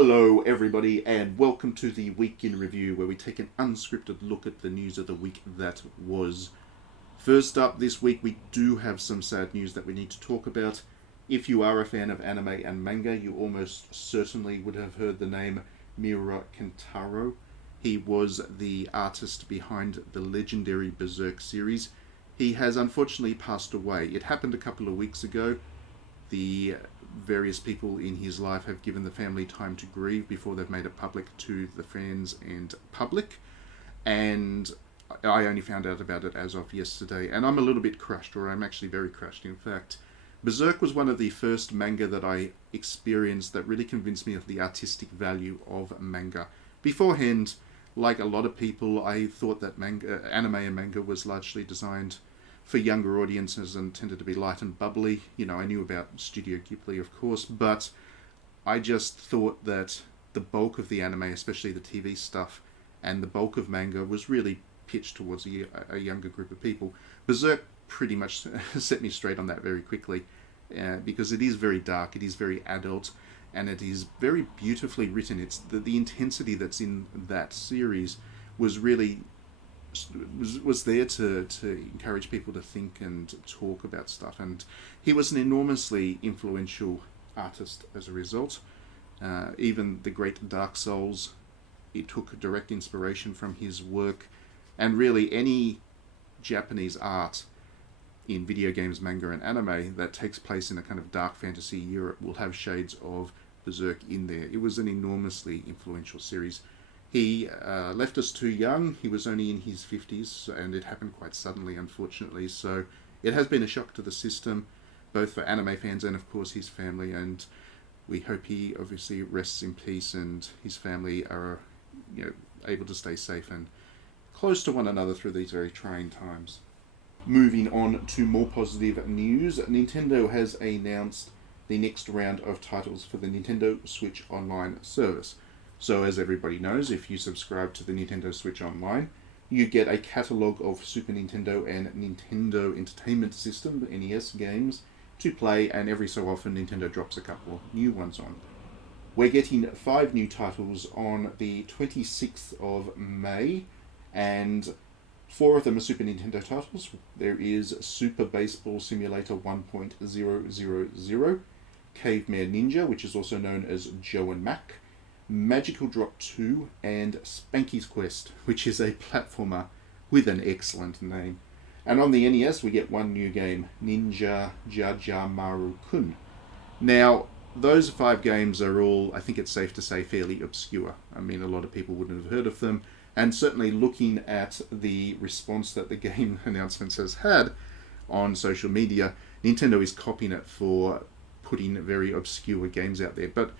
Hello everybody and welcome to the Week in Review, where we take an unscripted look at the news of the week that was. First up this week, we do have some sad news that we need to talk about. If you are a fan of anime and manga, you almost certainly would have heard the name Miura Kentaro. He was the artist behind the legendary Berserk series. He has unfortunately passed away. It happened a couple of weeks ago. The various people in his life have given the family time to grieve before they've made it public to the fans and public. And I only found out about it as of yesterday, and I'm a little bit crushed, or I'm actually very crushed. In fact, Berserk was one of the first manga that I experienced that really convinced me of the artistic value of manga. Beforehand, like a lot of people, I thought that anime and manga was largely designed for younger audiences and tended to be light and bubbly. You know, I knew about Studio Ghibli, of course, but I just thought that the bulk of the anime, especially the TV stuff, and the bulk of manga was really pitched towards a younger group of people. Berserk pretty much set me straight on that very quickly, because it is very dark, it is very adult, and it is very beautifully written. It's the intensity that's in that series was really was there to encourage people to think and talk about stuff, and he was an enormously influential artist as a result. Even the great Dark Souls, it took direct inspiration from his work, and really any Japanese art in video games, manga and anime that takes place in a kind of dark fantasy Europe will have shades of Berserk in there. It was an enormously influential series. He left us too young. He was only in his 50s, and it happened quite suddenly, unfortunately. So it has been a shock to the system, both for anime fans and, of course, his family. And we hope he obviously rests in peace and his family are, able to stay safe and close to one another through these very trying times. Moving on to more positive news, Nintendo has announced the next round of titles for the Nintendo Switch Online service. So as everybody knows, if you subscribe to the Nintendo Switch Online, you get a catalogue of Super Nintendo and Nintendo Entertainment System, NES games, to play, and every so often Nintendo drops a couple of new ones on. We're getting 5 new titles on the 26th of May, and 4 of them are Super Nintendo titles. There is Super Baseball Simulator 1.000, Caveman Ninja, which is also known as Joe and Mac, Magical Drop 2, and Spanky's Quest, which is a platformer with an excellent name. And on the NES we get 1 new game, Ninja Jajamaru-kun. Now, those 5 games are all, I think it's safe to say, fairly obscure. I mean, a lot of people wouldn't have heard of them, and certainly looking at the response that the game announcements has had on social media, Nintendo is copying it for putting very obscure games out there. But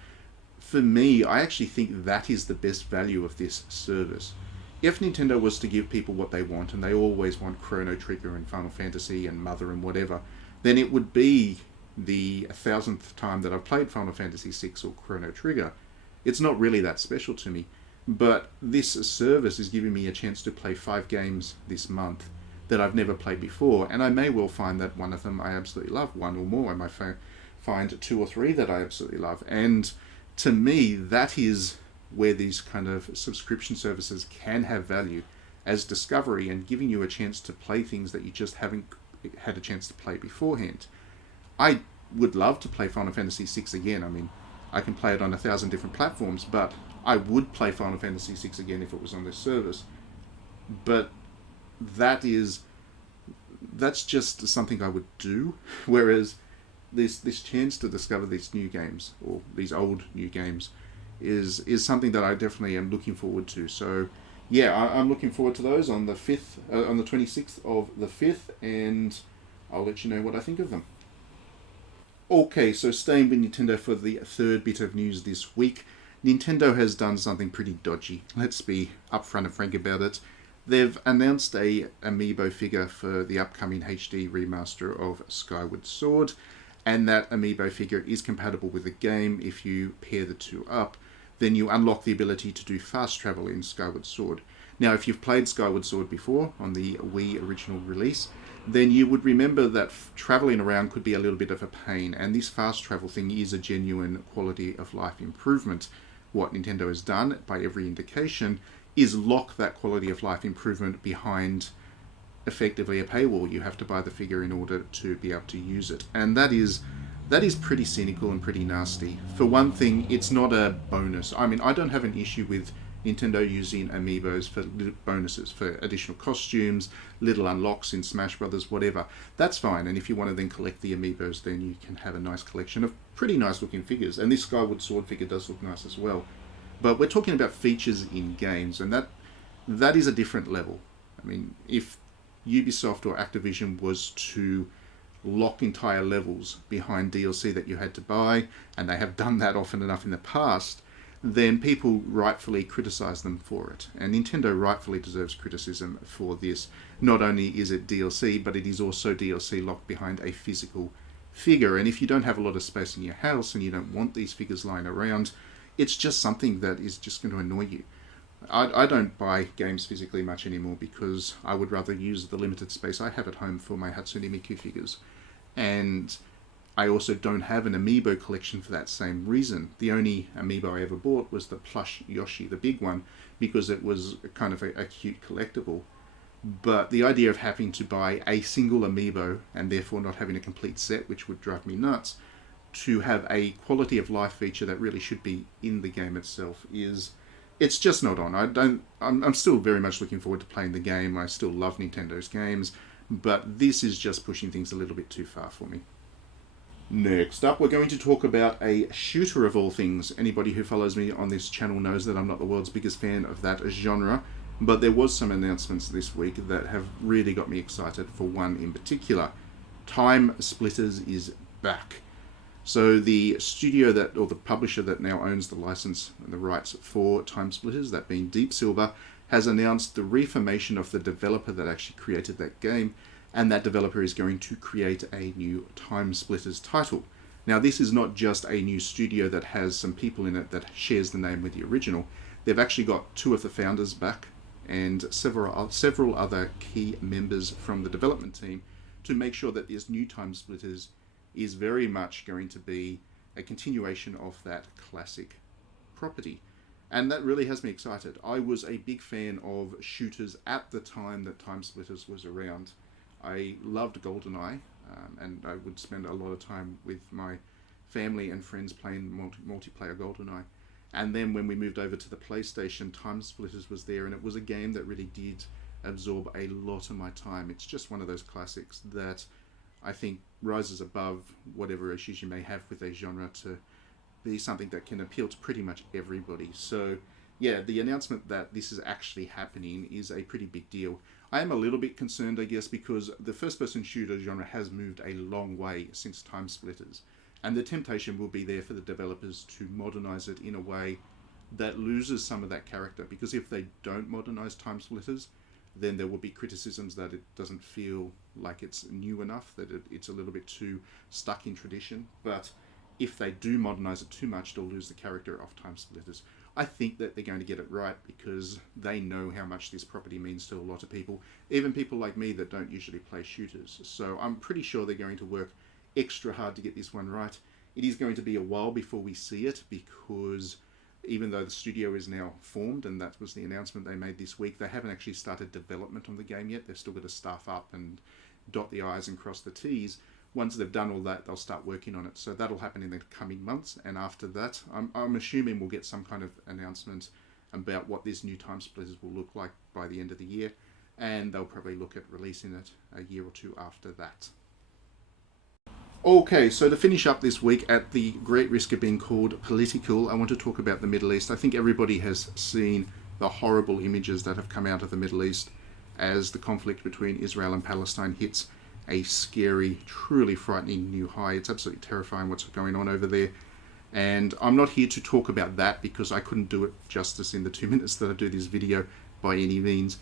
for me, I actually think that is the best value of this service. If Nintendo was to give people what they want, and they always want Chrono Trigger and Final Fantasy and Mother and whatever, then it would be the 1000th time that I've played Final Fantasy VI or Chrono Trigger. It's not really that special to me, but this service is giving me a chance to play 5 games this month that I've never played before, and I may well find that one of them I absolutely love, one or more. I might find 2 or 3 that I absolutely love, and to me, that is where these kind of subscription services can have value as discovery and giving you a chance to play things that you just haven't had a chance to play beforehand. I would love to play Final Fantasy VI again. I mean, I can play it on 1,000 different platforms, but I would play Final Fantasy VI again if it was on this service. But that's just something I would do, whereas this chance to discover these new games, or these old new games, is something that I definitely am looking forward to. So yeah, I'm looking forward to those on the 26th of the 5th, and I'll let you know what I think of them. Okay, so staying with Nintendo for the 3rd bit of news this week, Nintendo has done something pretty dodgy. Let's be upfront and frank about it. They've announced a amiibo figure for the upcoming HD remaster of Skyward Sword, and that amiibo figure is compatible with the game. If you pair the 2 up, then you unlock the ability to do fast travel in Skyward Sword. Now, if you've played Skyward Sword before on the Wii original release, then you would remember that travelling around could be a little bit of a pain, and this fast travel thing is a genuine quality of life improvement. what Nintendo has done, by every indication, is lock that quality of life improvement behind effectively a paywall. You have to buy the figure in order to be able to use it. And that is pretty cynical and pretty nasty. For one thing, it's not a bonus. I mean, I don't have an issue with Nintendo using amiibos for bonuses, for additional costumes, little unlocks in Smash Brothers, whatever. That's fine. And if you want to then collect the amiibos, then you can have a nice collection of pretty nice looking figures. And this Skyward Sword figure does look nice as well. But we're talking about features in games, and that is a different level. I mean, if Ubisoft or Activision was to lock entire levels behind DLC that you had to buy, and they have done that often enough in the past, then people rightfully criticize them for it. And Nintendo rightfully deserves criticism for this. Not only is it DLC, but it is also DLC locked behind a physical figure. And if you don't have a lot of space in your house and you don't want these figures lying around, it's just something that is just going to annoy you. I don't buy games physically much anymore because I would rather use the limited space I have at home for my Hatsune Miku figures. And I also don't have an amiibo collection for that same reason. The only amiibo I ever bought was the plush Yoshi, the big one, because it was kind of a cute collectible. But the idea of having to buy a single amiibo and therefore not having a complete set, which would drive me nuts, to have a quality of life feature that really should be in the game itself it's just not on. I'm still very much looking forward to playing the game. I still love Nintendo's games, but this is just pushing things a little bit too far for me. Next up, we're going to talk about a shooter of all things. Anybody who follows me on this channel knows that I'm not the world's biggest fan of that genre, but there was some announcements this week that have really got me excited for one in particular. Time Splitters is back. So the studio or the publisher that now owns the license and the rights for Time Splitters, that being Deep Silver, has announced the reformation of the developer that actually created that game, and that developer is going to create a new Time Splitters title. Now, this is not just a new studio that has some people in it that shares the name with the original. They've actually got two of the founders back and several other key members from the development team to make sure that this new Time Splitters is very much going to be a continuation of that classic property. And that really has me excited. I was a big fan of shooters at the time that Time Splitters was around. I loved GoldenEye, and I would spend a lot of time with my family and friends playing multiplayer GoldenEye. And then when we moved over to the PlayStation, Time Splitters was there, and it was a game that really did absorb a lot of my time. It's just one of those classics that I think rises above whatever issues you may have with a genre to be something that can appeal to pretty much everybody. So yeah, the announcement that this is actually happening is a pretty big deal. I am a little bit concerned, I guess, because the first-person shooter genre has moved a long way since Time Splitters, and the temptation will be there for the developers to modernize it in a way that loses some of that character, because if they don't modernize Time Splitters, then there will be criticisms that it doesn't feel like it's new enough, that it's a little bit too stuck in tradition. But if they do modernize it too much, they'll lose the character of Time Splitters. I think that they're going to get it right because they know how much this property means to a lot of people, even people like me that don't usually play shooters. So I'm pretty sure they're going to work extra hard to get this one right. It is going to be a while before we see it because even though the studio is now formed, and that was the announcement they made this week, they haven't actually started development on the game yet. They've still got to staff up and dot the I's and cross the T's. Once they've done all that, they'll start working on it. So that'll happen in the coming months. And after that, I'm assuming we'll get some kind of announcement about what this new Time Splitters will look like by the end of the year. And they'll probably look at releasing it a year or two after that. Okay, so to finish up this week, at the great risk of being called political, I want to talk about the Middle East. I think everybody has seen the horrible images that have come out of the Middle East as the conflict between Israel and Palestine hits a scary, truly frightening new high. It's absolutely terrifying what's going on over there. And I'm not here to talk about that because I couldn't do it justice in the 2 minutes that I do this video by any means.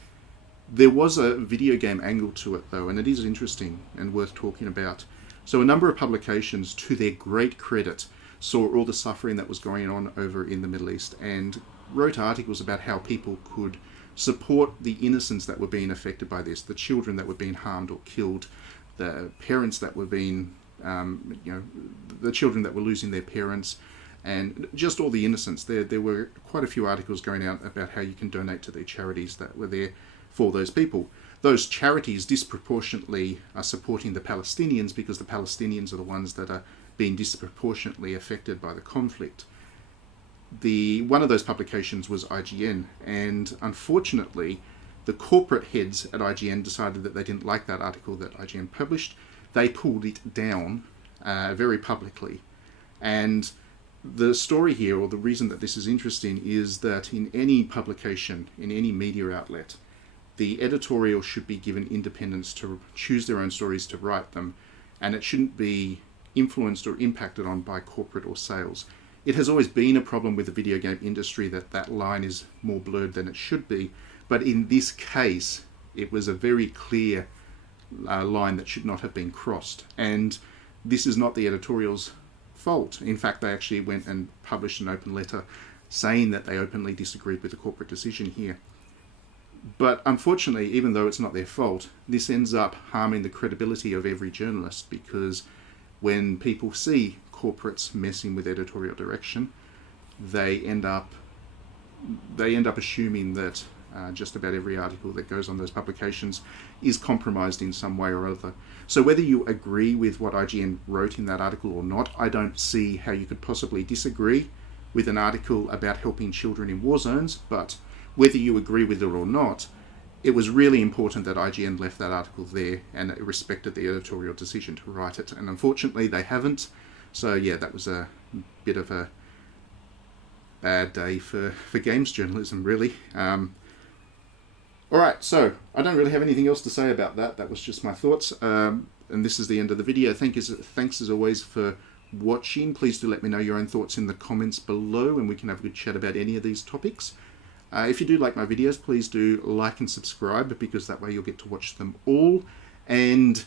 There was a video game angle to it though, and it is interesting and worth talking about. So a number of publications, to their great credit, saw all the suffering that was going on over in the Middle East and wrote articles about how people could support the innocents that were being affected by this, the children that were being harmed or killed, the parents that were being, the children that were losing their parents, and just all the innocents. There were quite a few articles going out about how you can donate to their charities that were there for those people. Those charities disproportionately are supporting the Palestinians because the Palestinians are the ones that are being disproportionately affected by the conflict. One of those publications was IGN, and unfortunately the corporate heads at IGN decided that they didn't like that article that IGN published. They pulled it down very publicly. And the story here, or the reason that this is interesting, is that in any publication, in any media outlet, the editorial should be given independence to choose their own stories to write them, and it shouldn't be influenced or impacted on by corporate or sales. It has always been a problem with the video game industry that line is more blurred than it should be, but in this case, it was a very clear line that should not have been crossed. And this is not the editorial's fault. In fact, they actually went and published an open letter saying that they openly disagreed with the corporate decision here. But unfortunately, even though it's not their fault, this ends up harming the credibility of every journalist, because when people see corporates messing with editorial direction, they end up assuming that just about every article that goes on those publications is compromised in some way or other. So whether you agree with what IGN wrote in that article or not, I don't see how you could possibly disagree with an article about helping children in war zones, but whether you agree with it or not, it was really important that IGN left that article there and it respected the editorial decision to write it. And unfortunately, they haven't. So yeah, that was a bit of a bad day for games journalism, really. Alright, so I don't really have anything else to say about that. That was just my thoughts. And this is the end of the video. Thanks as always for watching. Please do let me know your own thoughts in the comments below, and we can have a good chat about any of these topics. If you do like my videos, please do like and subscribe, because that way you'll get to watch them all. And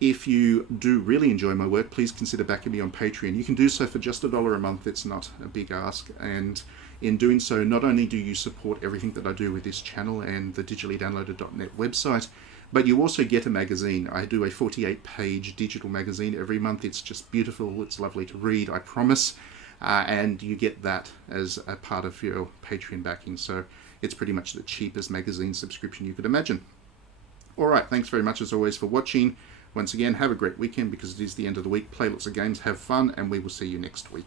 if you do really enjoy my work, please consider backing me on Patreon. You can do so for just $1 a month. It's not a big ask. And in doing so, not only do you support everything that I do with this channel and the digitallydownloaded.net website, but you also get a magazine. I do a 48-page digital magazine every month. It's just beautiful. It's lovely to read, I promise. And you get that as a part of your Patreon backing. So it's pretty much the cheapest magazine subscription you could imagine. Alright, thanks very much as always for watching. Once again, have a great weekend, because it is the end of the week. Play lots of games, have fun, and we will see you next week.